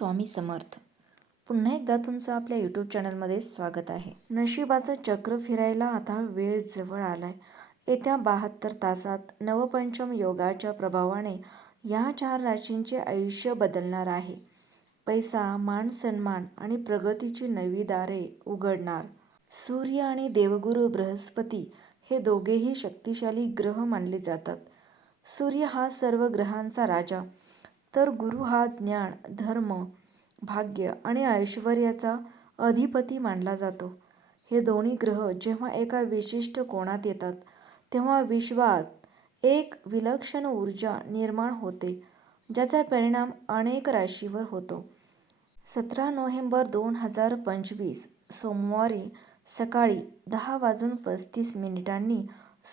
स्वामी समर्थ. पुन्हा एकदा तुमचं आपल्या यूट्यूब चॅनलमध्ये स्वागत आहे. नशिबाचं चक्र फिरायला आता वेळ जवळ आलाय. येत्या बहात्तर तासात नवपंचम योगाच्या प्रभावाने या चार राशींचे आयुष्य बदलणार आहे. पैसा मान सन्मान आणि प्रगतीची नवी दारे उघडणार. सूर्य आणि देवगुरु बृहस्पती हे दोघेही शक्तिशाली ग्रह मानले जातात. सूर्य हा सर्व ग्रहांचा राजा. तर गुरु हा ज्ञान धर्म भाग्य आणि ऐश्वर्याचा अधिपती मानला जातो. हे दोन्ही ग्रह जेव्हा एका विशिष्ट कोणात येतात तेव्हा विश्वात एक विलक्षण ऊर्जा निर्माण होते ज्याचा परिणाम अनेक राशीवर होतो. सतरा नोव्हेंबर दोन हजार पंचवीस सोमवारी सकाळी दहा वाजून पस्तीस मिनिटांनी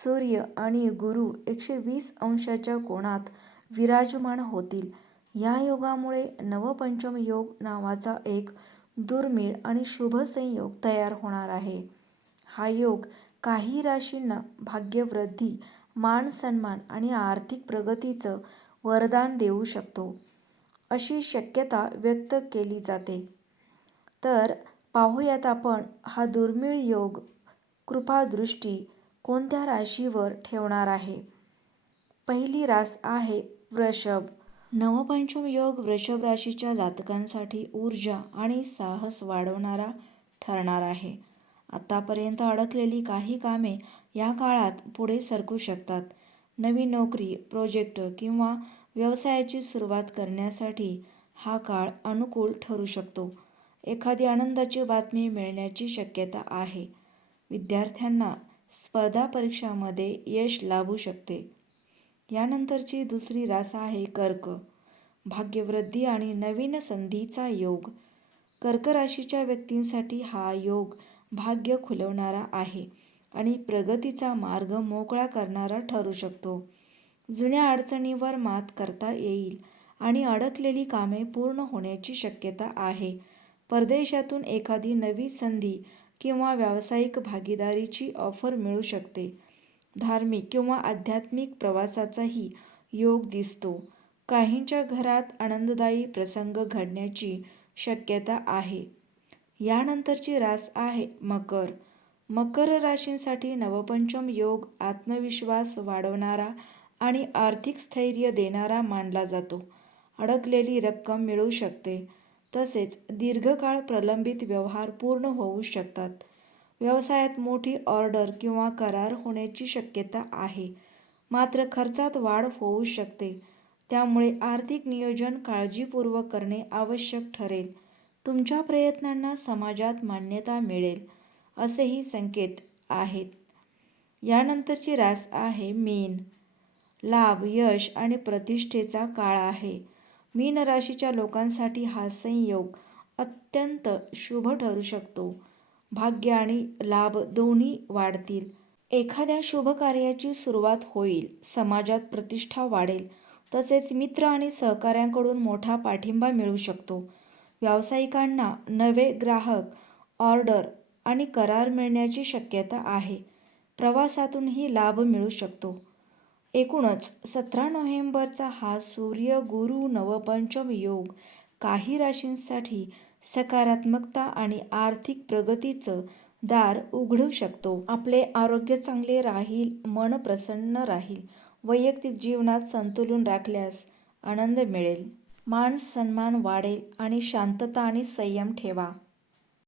सूर्य आणि गुरु एकशे वीस अंशाच्या कोणात विराजमान होतील या योगामुळे नवपंचम योग नावाचा एक दुर्मिळ आणि शुभ संयोग तयार होणार आहे. हा योग काही राशींना भाग्यवृद्धी मान सन्मान आणि आर्थिक प्रगतीचं वरदान देऊ शकतो अशी शक्यता व्यक्त केली जाते. तर पाहूयात आपण हा दुर्मिळ योग कृपादृष्टी कोणत्या राशीवर ठेवणार आहे? पहिली रास आहे वृषभ. नवपंचम योग वृषभ राशीच्या जातकांसाठी ऊर्जा आणि साहस वाढवणारा ठरणार आहे. आतापर्यंत अडकलेली काही कामे या काळात पुढे सरकू शकतात. नवी नोकरी प्रोजेक्ट किंवा व्यवसायाची सुरुवात करण्यासाठी हा काळ अनुकूल ठरू शकतो. एखादी आनंदाची बातमी मिळण्याची शक्यता आहे. विद्यार्थ्यांना स्पर्धा परीक्षामध्ये यश लाभू शकते. यानंतरची दुसरी रास आहे कर्क. भाग्यवृद्धी आणि नवीन संधीचा योग. कर्क राशीच्या व्यक्तींसाठी हा योग भाग्य खुलवणारा आहे आणि प्रगतीचा मार्ग मोकळा करणारा ठरू शकतो. जुन्या अडचणीवर मात करता येईल आणि अडकलेली कामे पूर्ण होण्याची शक्यता आहे. परदेशातून एखादी नवी संधी किंवा व्यावसायिक भागीदारीची ऑफर मिळू शकते. धार्मिक किंवा आध्यात्मिक प्रवासाचाही योग दिसतो. काहींच्या घरात आनंददायी प्रसंग घडण्याची शक्यता आहे. यानंतरची रास आहे मकर. मकर राशींसाठी नवपंचम योग आत्मविश्वास वाढवणारा आणि आर्थिक स्थैर्य देणारा मानला जातो. अडकलेली रक्कम मिळू शकते. तसेच दीर्घकाळ प्रलंबित व्यवहार पूर्ण होऊ शकतात. व्यवसायात मोठी ऑर्डर किंवा करार होण्याची शक्यता आहे. मात्र खर्चात वाढ होऊ शकते. त्यामुळे आर्थिक नियोजन काळजीपूर्वक करणे आवश्यक ठरेल. तुमच्या प्रयत्नांना समाजात मान्यता मिळेल असेही संकेत आहेत. यानंतरची रास आहे मीन. लाभ यश आणि प्रतिष्ठेचा काळ आहे. मीन राशीच्या लोकांसाठी हा संयोग अत्यंत शुभ ठरू शकतो. भाग्य आणि लाभ दोन्ही वाढतील. एखाद्या शुभ कार्याची सुरुवात होईल समाजात प्रतिष्ठा वाढेल तसेच मित्र आणि सहकाऱ्यांकडून मोठा पाठिंबा मिळू शकतो. व्यावसायिकांना नवे ग्राहक ऑर्डर आणि करार मिळण्याची शक्यता आहे. प्रवासातूनही लाभ मिळू शकतो. एकूणच सतरा नोव्हेंबरचा हा सूर्य गुरु नवपंचम योग काही राशींसाठी सकारात्मकता आणि आर्थिक प्रगतीचं दार उघडू शकतो. आपले आरोग्य चांगले राहील मन प्रसन्न राहील वैयक्तिक जीवनात संतुलन राखल्यास आनंद मिळेल. मान सन्मान वाढेल आणि शांतता आणि संयम ठेवा.